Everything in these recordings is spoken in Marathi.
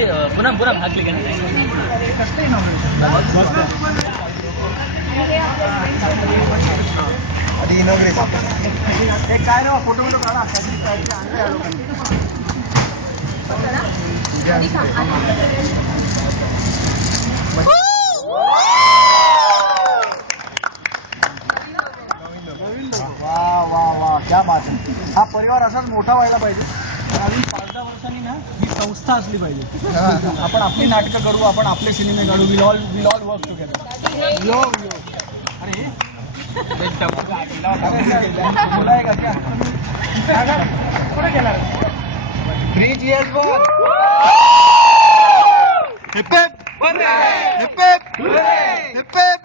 हे पुन्हा पुन्हा हात क्लिक आधी इनॉग्रेशन काय रे फोटो बिटो काढा वा वा वा क्या बात आहे. हा परिवार असाच मोठा व्हायला पाहिजे. अजून 5-10 वर्षांनी ना ही संस्था असली पाहिजे. आपण आपली नाटकं करू, आपण आपले सिनेमे काढू. Will all work together. Yo yo अरे कुठे गेला 3 GS वर हिप हिप हिप हिप.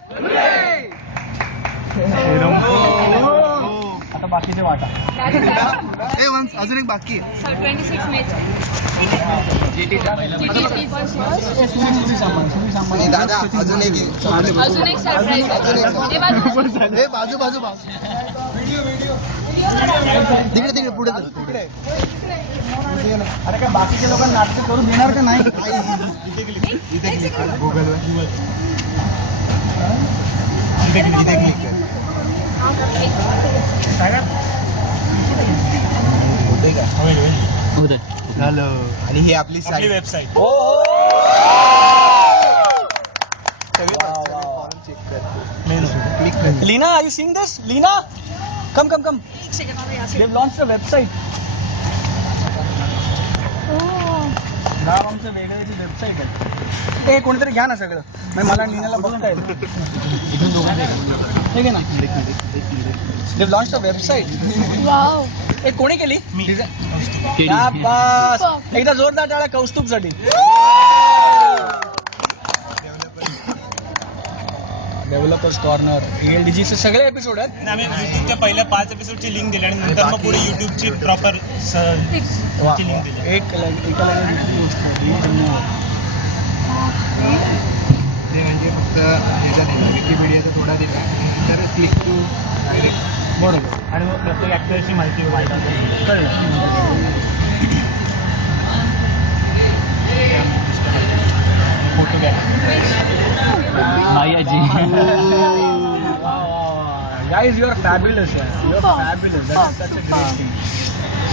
आता बाकीचे वाटा अजून एक बाकी आहे. 26 मे दादा अजून एक सरप्राईज. बाजू बाजू बाजू तिकडे तिकडे पुढे तिकडे. अरे काय बाकीच्या लोकांना नाटक करून देणार का नाही. गुगल होते का हॅलो. आणि ही आपली website. Leena, are you seeing this? Lina, come. They've launched a website. नाव आमचं वेगळ्याची वेबसाईट आहे. ते कोणीतरी घ्या ना सगळं. मला नीनाला बघता येईल. ठीक आहे ना. They've launched a website. Wow. हे कोणी केली? क्या बास. एकदा जोरदार टाळ्या कौस्तुभसाठी. डेव्हलपर्स कॉर्नर, ELDG चे सगळे एपिसोड आहेत. आम्ही युट्यूबच्या पहिल्या 5 एपिसोडची लिंक दिली आणि नंतर मग पुढे युट्यूबची प्रॉपर लिंक दिली. एका लाईनीत गोष्ट ते म्हणजे फक्त ह्याचा दिला विकिपीडियाचा थोडा दिला तर क्लिक टू डायरेक्ट. बरोबर. आणि मग प्रत्येक ऍक्टरची माहिती फोटो घ्या. Guys, you are fabulous. You are fabulous. That's such a great thing.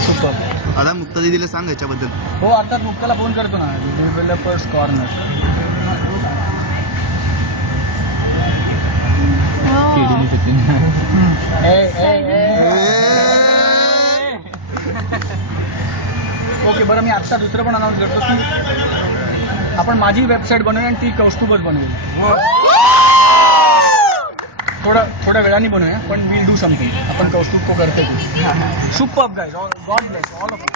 Super. आता मुक्ता दीदीला सांग याच्याबद्दल. हो, आता मुक्ताला फोन करतो ना. Developers corner. ओके, बरं मी आत्ता दुसरं पण अनाऊन्स करतो की आपण माझी वेबसाईट बनवूया आणि ती कौस्तुभच बनवूया. थोड्या वेळाने बनवूया पण विल डू समथिंग. आपण कौस्तुभ को करते. Superb guys. God bless all of you.